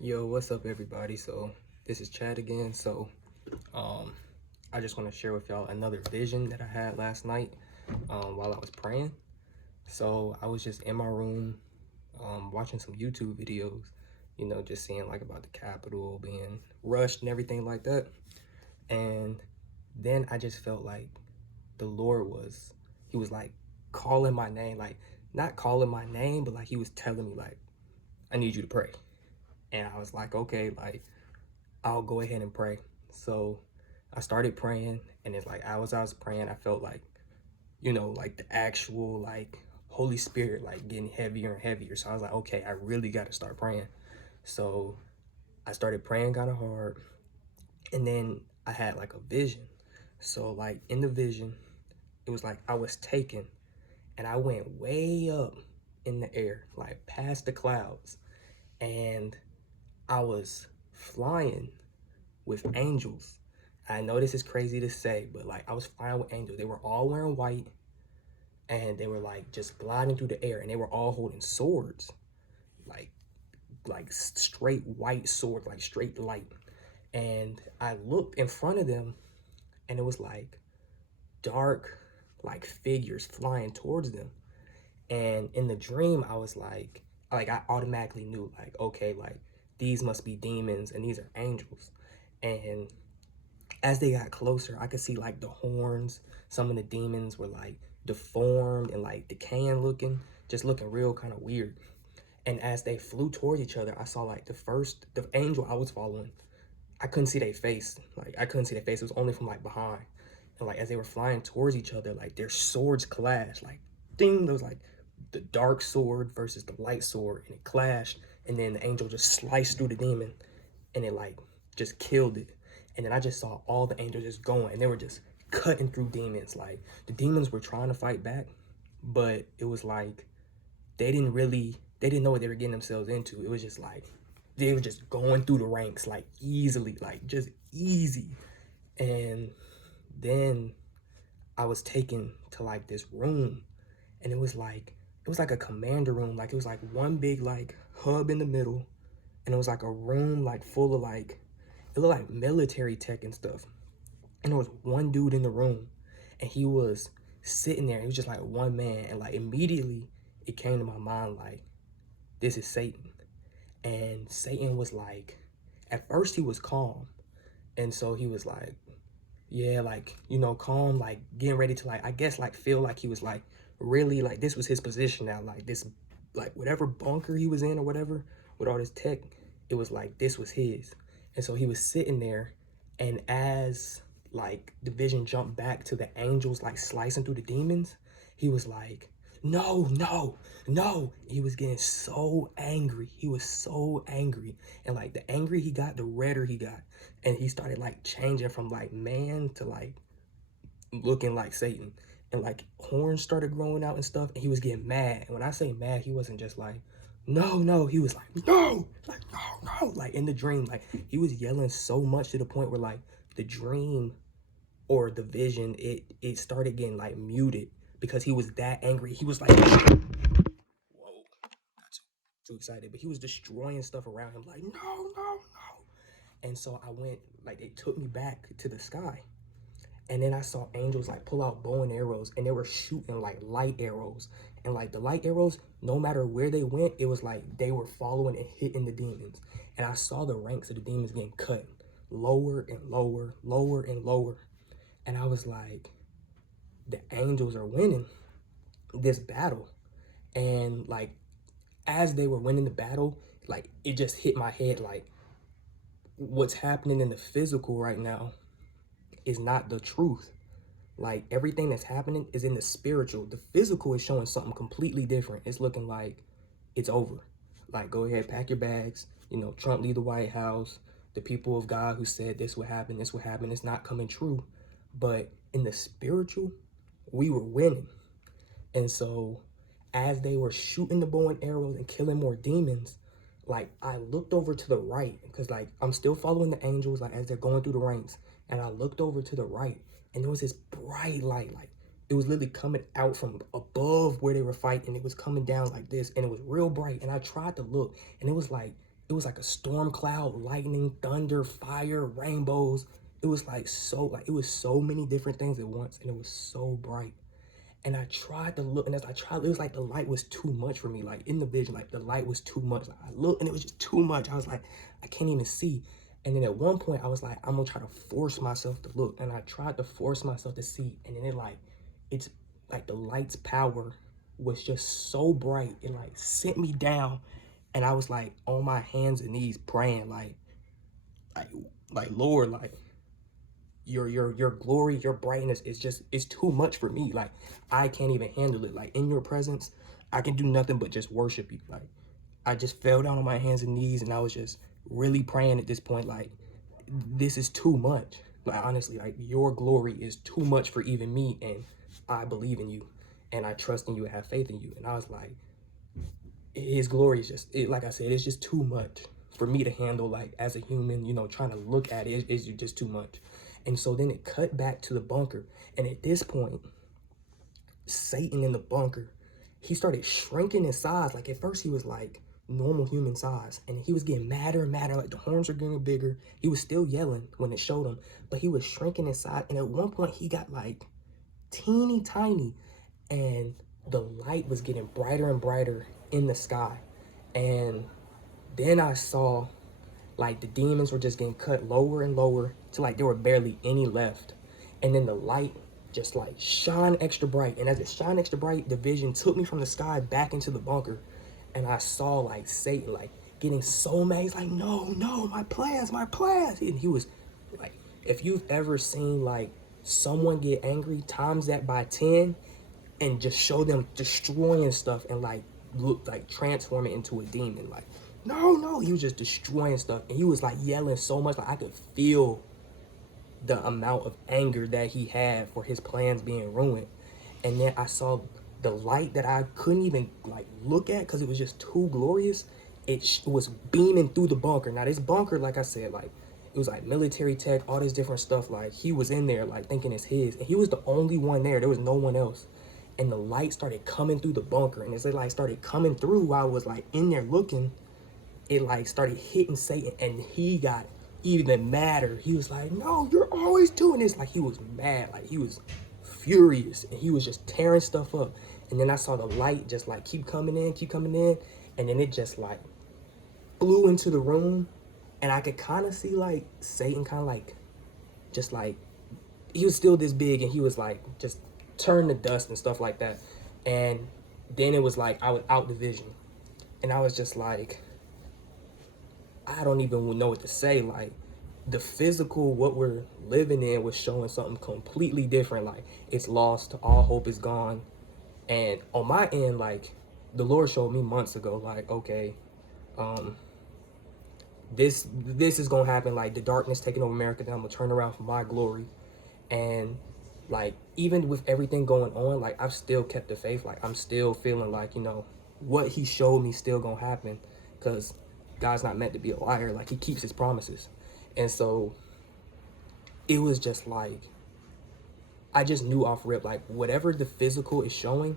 Yo, what's up, everybody? So this is Chad again. Um, I just want to share with y'all another vision that I had last night while I was praying. So I was just in my room watching some YouTube videos, just seeing like about the Capitol being rushed and everything like that. And then I just felt like the Lord he was like calling my name, like not calling my name, but like he was telling me like, I need you to pray. And I was like, okay, like I'll go ahead and pray. So I started praying, and it's like as I was praying, I felt like, like the actual like Holy Spirit like getting heavier and heavier. So I was like, okay, I really got to start praying. So I started praying kind of hard, and then I had like a vision. So like in the vision, it was like I was taken, and I went way up in the air, like past the clouds, and I was flying with angels. I know this is crazy to say, but like I was flying with angels. They were all wearing white, and they were like just gliding through the air, and they were all holding swords, like straight white sword, like straight light. And I looked in front of them, and it was like dark, like figures flying towards them. And in the dream, I was like I automatically knew, like, okay, like these must be demons, and these are angels. And as they got closer, I could see like the horns. Some of the demons were like deformed and like decaying looking, just looking real kind of weird. And as they flew towards each other, I saw like the angel I was following, I couldn't see their face. Like I couldn't see their face. It was only from like behind. And like as they were flying towards each other, like their swords clashed. Like ding, there was like the dark sword versus the light sword, and it clashed. And then the angel just sliced through the demon, and it like just killed it. And then I just saw all the angels just going, and they were just cutting through demons. Like the demons were trying to fight back, but it was like they didn't know what they were getting themselves into. It was just like they were just going through the ranks like easily, like just easy. And then I was taken to like this room, and it was like a commander room. Like it was like one big like hub in the middle, and it was like a room like full of like it looked like military tech and stuff. And there was one dude in the room, and he was sitting there. He was just like one man, and like immediately it came to my mind like this is Satan. And Satan was like, at first he was calm, and so he was like, yeah, like calm, like getting ready to like I guess like feel like he was like really like this was his position now, like this like whatever bunker he was in or whatever with all this tech, it was like this was his. And so he was sitting there, and as like the vision jumped back to the angels like slicing through the demons, he was like, no, no, no. He was getting so angry. He was so angry. And like the angry he got, the redder he got. And he started like changing from like man to like looking like Satan. And like horns started growing out and stuff. And he was getting mad. And when I say mad, he wasn't just like, no, no. He was like, no, no. Like in the dream, like he was yelling so much to the point where like the dream or the vision, it started getting like muted because he was that angry. He was like, whoa, not too excited, but he was destroying stuff around him, like, no, no, no. And so I went, like, it took me back to the sky. And then I saw angels like pull out bow and arrows, and they were shooting like light arrows. And like the light arrows, no matter where they went, it was like they were following and hitting the demons. And I saw the ranks of the demons getting cut lower and lower, lower and lower. And I was like, the angels are winning this battle. And like as they were winning the battle, like it just hit my head like what's happening in the physical right now is not the truth. Like everything that's happening is in the spiritual. The physical is showing something completely different. It's looking like it's over. Like go ahead, pack your bags. Trump leave the White House. The people of God who said this would happen, this would happen, it's not coming true. But in the spiritual, we were winning. And so as they were shooting the bow and arrows and killing more demons, like I looked over to the right because like I'm still following the angels like as they're going through the ranks, and I looked over to the right, and there was this bright light, like it was literally coming out from above where they were fighting. It was coming down like this, and it was real bright. And I tried to look, and it was like it was like a storm cloud, lightning, thunder, fire, rainbows. It was like it was so many different things at once, and it was so bright. And I tried to look, and as I tried, it was like the light was too much for me. Like in the vision, like the light was too much. Like I looked, and it was just too much. I was like, I can't even see. And then at one point, I was like, I'm gonna try to force myself to look. And I tried to force myself to see. And then it's like the light's power was just so bright. It like sent me down. And I was like on my hands and knees praying, like, like Lord, like your glory, your brightness is just, it's too much for me. Like I can't even handle it. Like in your presence, I can do nothing but just worship you. Like I just fell down on my hands and knees, and I was just really praying at this point, like, this is too much. Like honestly, like your glory is too much for even me, and I believe in you and I trust in you and have faith in you. And I was like, his glory is just, it, like I said, it's just too much for me to handle. Like as a human, you know, trying to look at it, it's just too much. And so then it cut back to the bunker, and at this point, Satan in the bunker, he started shrinking in size. Like at first he was like normal human size, and he was getting madder and madder. Like the horns were getting bigger. He was still yelling when it showed him, but he was shrinking in size. And at one point he got like teeny tiny, and the light was getting brighter and brighter in the sky. And then I saw like the demons were just getting cut lower and lower till like there were barely any left. And then the light just like shine extra bright. And as it shined extra bright, the vision took me from the sky back into the bunker. And I saw like Satan like getting so mad. He's like, no, no, my plans, my plans. And he was like, if you've ever seen like someone get angry, times that by 10, and just show them destroying stuff and like look like transform it into a demon. Like, no, he was just destroying stuff, and he was like yelling so much, like I could feel the amount of anger that he had for his plans being ruined. And then I saw the light that I couldn't even like look at because it was just too glorious. It was beaming through the bunker. Now this bunker, like I said, like it was like military tech, all this different stuff. Like he was in there like thinking it's his, and he was the only one there. There was no one else. And the light started coming through the bunker, and as it like started coming through while I was like in there looking, it like started hitting Satan, and he got even madder. He was like, no, you're always doing this. Like he was mad, like he was furious, and he was just tearing stuff up. And then I saw the light just like keep coming in, and then it just like flew into the room, and I could kind of see like Satan kind of like just like he was still this big, and he was like just turn to dust and stuff like that. And then it was like I was out the vision, and I was just like, I don't even know what to say. Like the physical, what we're living in was showing something completely different. Like it's lost, all hope is gone. And on my end, like the Lord showed me months ago, like, okay, this is gonna happen. Like the darkness taking over America, then I'm gonna turn around for my glory. And like even with everything going on, like I've still kept the faith. Like I'm still feeling like, you know, what he showed me still gonna happen, because God's not meant to be a liar. Like he keeps his promises. And so it was just like, I just knew off rip, like whatever the physical is showing,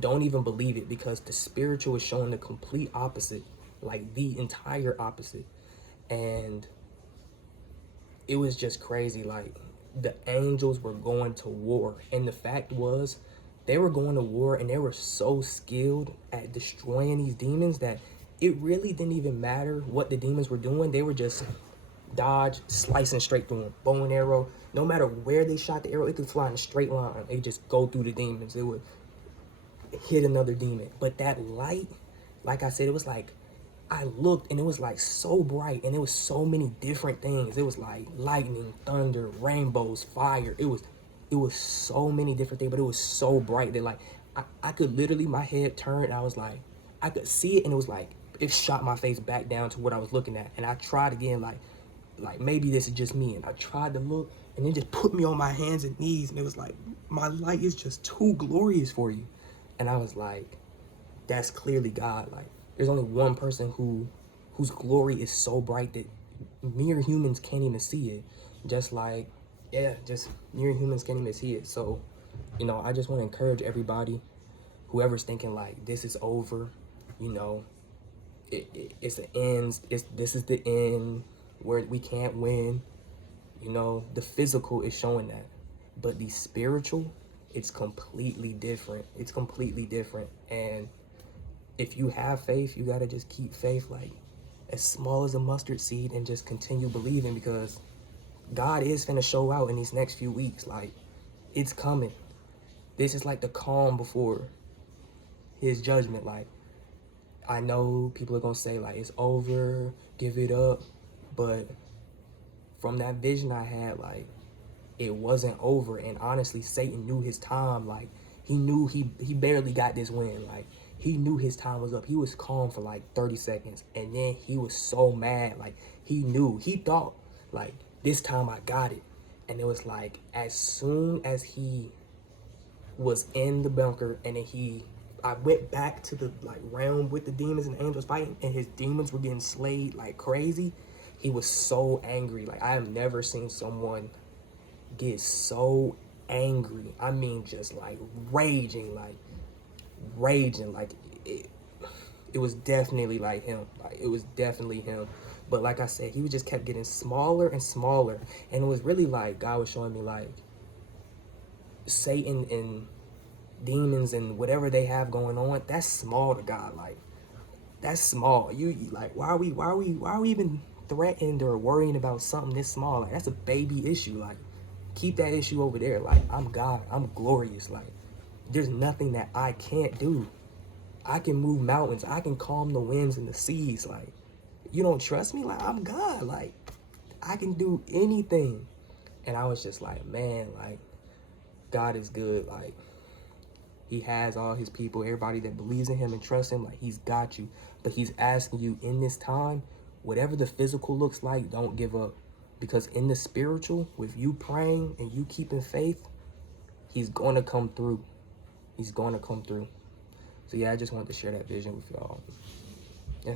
don't even believe it, because the spiritual is showing the complete opposite, like the entire opposite. And it was just crazy. Like the angels were going to war, and the fact was they were going to war, and they were so skilled at destroying these demons that it really didn't even matter what the demons were doing. They were just dodge, slicing straight through them, bow and arrow. No matter where they shot the arrow, it could fly in a straight line. They just go through the demons. It would hit another demon. But that light, like I said, it was like I looked, and it was like so bright, and it was so many different things. It was like lightning, thunder, rainbows, fire. It was so many different things, but it was so bright that like I could literally, my head turned, and I was like, I could see it, and it was like it shot my face back down to what I was looking at. And I tried again, like maybe this is just me, and I tried to look, and it just put me on my hands and knees, and it was like, my light is just too glorious for you. And I was like, that's clearly God. Like there's only one person whose glory is so bright that mere humans can't even see it. Just like, yeah, just mere humans can't even see it. So, you know, I just want to encourage everybody, whoever's thinking like this is over, you know, it's the ends. This is the end where we can't win. You know, the physical is showing that, but the spiritual, it's completely different. It's completely different. And if you have faith, you gotta just keep faith like as small as a mustard seed and just continue believing, because God is finna show out in these next few weeks. Like, it's coming. This is like the calm before his judgment. Like, I know people are gonna say like it's over, give it up, but from that vision I had, like, it wasn't over. And honestly, Satan knew his time. Like, he knew he barely got this win. Like, he knew his time was up. He was calm for like 30 seconds, and then he was so mad. Like, he thought like, this time I got it. And it was like, as soon as he was in the bunker, and then I went back to the like realm with the demons and the angels fighting, and his demons were getting slayed like crazy. He was so angry. Like, I have never seen someone get so angry. I mean, just like raging. Like it was definitely like him. Like, it was definitely him. But like I said, he just kept getting smaller and smaller, and it was really like God was showing me like Satan and demons and whatever they have going on, that's small to God. Like, that's small. You like, why are we even threatened or worrying about something this small? Like, that's a baby issue. Like, keep that issue over there. Like, I'm God. I'm glorious. Like, there's nothing that I can't do. I can move mountains. I can calm the winds and the seas. Like, you don't trust me? Like, I'm God. Like, I can do anything. And I was just like, man, like, God is good. Like, he has all his people, everybody that believes in him and trusts him. Like, he's got you. But he's asking you in this time, whatever the physical looks like, don't give up. Because in the spiritual, with you praying and you keeping faith, he's going to come through. He's going to come through. So yeah, I just wanted to share that vision with y'all. Yeah.